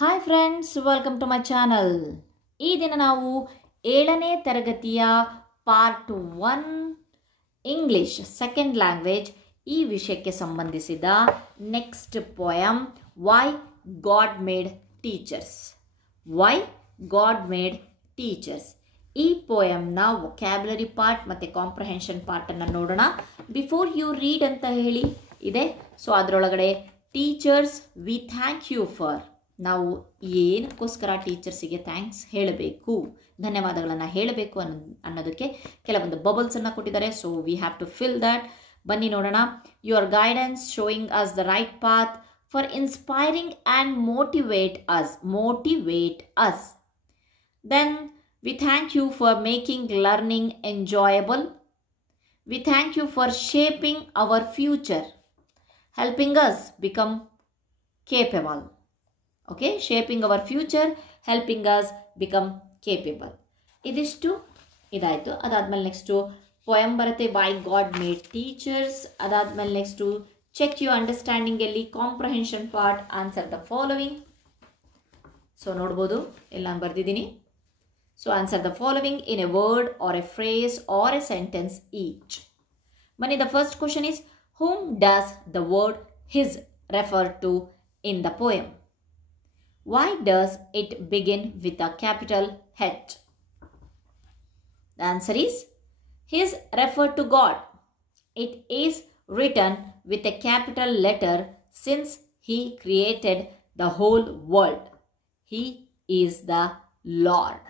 Hi friends, welcome to my channel. ಈ ದಿನ ನಾವು 7ನೇ ತರಗತಿಯ ಪಾರ್ಟ್ 1 ಇಂಗ್ಲಿಷ್ ಸೆಕೆಂಡ್ ಲ್ಯಾಂಗ್ವೇಜ್ ಈ ವಿಷಯಕ್ಕೆ ಸಂಬಂಧಿಸಿದ next poem why God made teachers. Why God made teachers ಈ ಪೋಯಮ್ನ ವೊಕ್ಯಾಬ್ಯುಲರಿ ಪಾರ್ಟ್ ಮತ್ತು ಕಾಂಪ್ರಹೆನ್ಷನ್ ಪಾರ್ಟನ್ನು ನೋಡೋಣ. ಬಿಫೋರ್ ಯು ರೀಡ್ ಅಂತ ಹೇಳಿ ಇದೆ. ಸೊ ಅದರೊಳಗಡೆ teachers we thank you for, ನಾವು ಏನಕ್ಕೋಸ್ಕರ ಟೀಚರ್ಸಿಗೆ ಥ್ಯಾಂಕ್ಸ್ ಹೇಳಬೇಕು, ಧನ್ಯವಾದಗಳನ್ನು ಹೇಳಬೇಕು ಅನ್ನೋದಕ್ಕೆ ಕೆಲವೊಂದು ಬಬಲ್ಸನ್ನು ಕೊಟ್ಟಿದ್ದಾರೆ. So we have to fill that. ಬನ್ನಿ ನೋಡೋಣ. Your guidance showing us the right path for inspiring and motivate us. Then we thank you for making learning enjoyable. We thank you for shaping our future, helping us become capable. Okay, shaping our future, helping us become capable. ಇದಿಷ್ಟು ಇದಾಯಿತು. ಅದಾದಮೇಲೆ next poem ಬರುತ್ತೆ why God made teachers. ಅದಾದಮೇಲೆ next check you ಅಂಡರ್ಸ್ಟ್ಯಾಂಡಿಂಗಲ್ಲಿ comprehension part answer the following. So ನೋಡ್ಬೋದು ಇಲ್ಲಿ ನಾನು ಬರೆದಿದ್ದೀನಿ. So answer the following in a word or a phrase or a sentence each. Mani, the first question is, whom does the word his refer to in the poem? Why does it begin with a capital H? The answer is, his refer to God. It is written with a capital letter since he created the whole world. He is the Lord.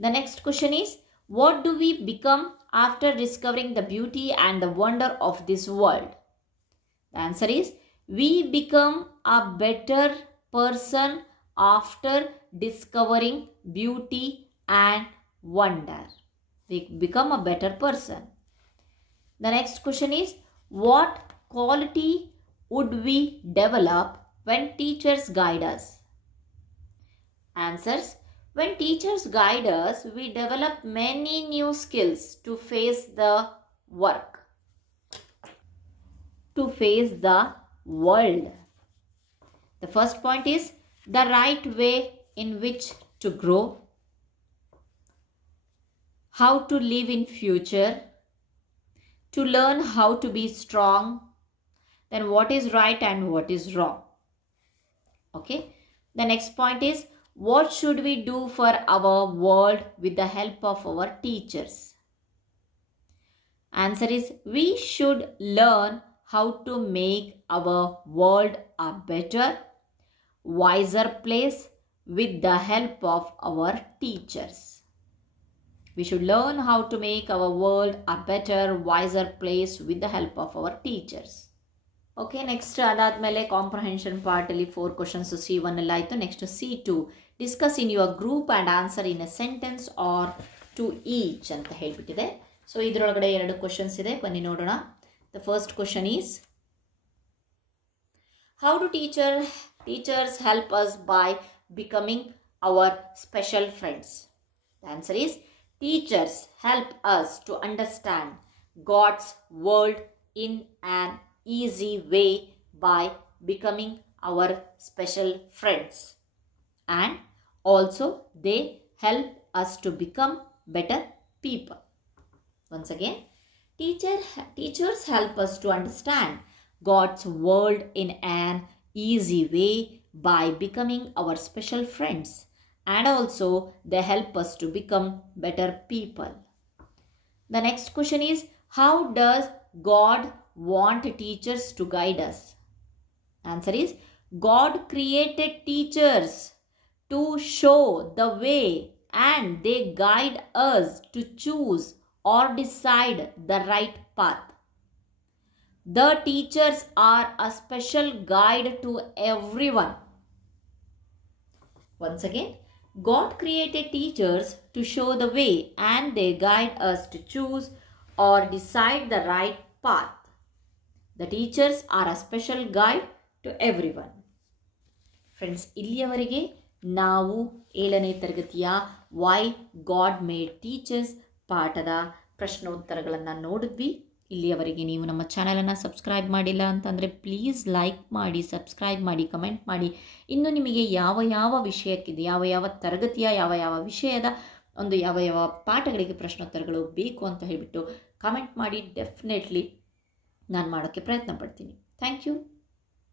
The next question is, what do we become after discovering the beauty and the wonder of this world? The answer is, we become a better person after discovering beauty and wonder. We become a better person. The next question is, what quality would we develop when teachers guide us? Answers, when teachers guide us, we develop many new skills to face the work, to face the world. The first point is the right way in which to grow, how to live in future, to learn how to be strong, then what is right and what is wrong. Okay. The next point is, what should we do for our world with the help of our teachers? Answer is, we should learn how to make our world a better, wiser place with the help of our teachers. We should learn how to make our world a better, wiser place with the help of our teachers. Okay, next ಅದಾದಮೇಲೆ ಕಾಂಪ್ರಹೆನ್ಷನ್ ಪಾರ್ಟಲ್ಲಿ 4 questions C1 ಎಲ್ಲ ಆಯಿತು. Next C2 discuss in your group and answer in a sentence or two each ಅಂತ ಹೇಳಿಬಿಟ್ಟಿದೆ. So ಇದರೊಳಗಡೆ 2 questions ಇದೆ, ಬನ್ನಿ ನೋಡೋಣ. The first question is, how do teachers help us by becoming our special friends? The answer is, teachers help us to understand God's world in an easy way by becoming our special friends, and also they help us to become better people. Once again, teachers help us to understand God's world in an easy way by becoming our special friends, and also they help us to become better people. The next question is, how does God want teachers to guide us? Answer is, God created teachers to show the way and they guide us to choose or decide the right path. The teachers are a special guide to everyone. Once again, God created teachers to show the way and they guide us to choose or decide the right path. The teachers are a special guide to everyone. Friends, ಇಲ್ಲಿಯವರೆಗೆ ನಾವು 7ನೇ ತರಗತಿಯ Y God made teachers ಪಾಠದ ಪ್ರಶ್ನೋತ್ತರಗಳನ್ನು ನೋಡಿದ್ವಿ. ಇಲ್ಲಿಯವರೆಗೆ ನೀವು ನಮ್ಮ ಚಾನಲನ್ನು ಸಬ್ಸ್ಕ್ರೈಬ್ ಮಾಡಿಲ್ಲ ಅಂತಂದರೆ ಪ್ಲೀಸ್ ಲೈಕ್ ಮಾಡಿ, ಸಬ್ಸ್ಕ್ರೈಬ್ ಮಾಡಿ, ಕಮೆಂಟ್ ಮಾಡಿ. ಇನ್ನು ನಿಮಗೆ ಯಾವ ಯಾವ ವಿಷಯಕ್ಕಿದೆ, ಯಾವ ಯಾವ ತರಗತಿಯ ಯಾವ ಯಾವ ವಿಷಯದ ಯಾವ ಯಾವ ಪಾಠಗಳಿಗೆ ಪ್ರಶ್ನೋತ್ತರಗಳು ಬೇಕು ಅಂತ ಹೇಳಿಬಿಟ್ಟು ಕಮೆಂಟ್ ಮಾಡಿ. ಡೆಫಿನೆಟ್ಲಿ ನಾನು ಮಾಡೋಕ್ಕೆ ಪ್ರಯತ್ನ ಪಡ್ತೀನಿ. Thank you.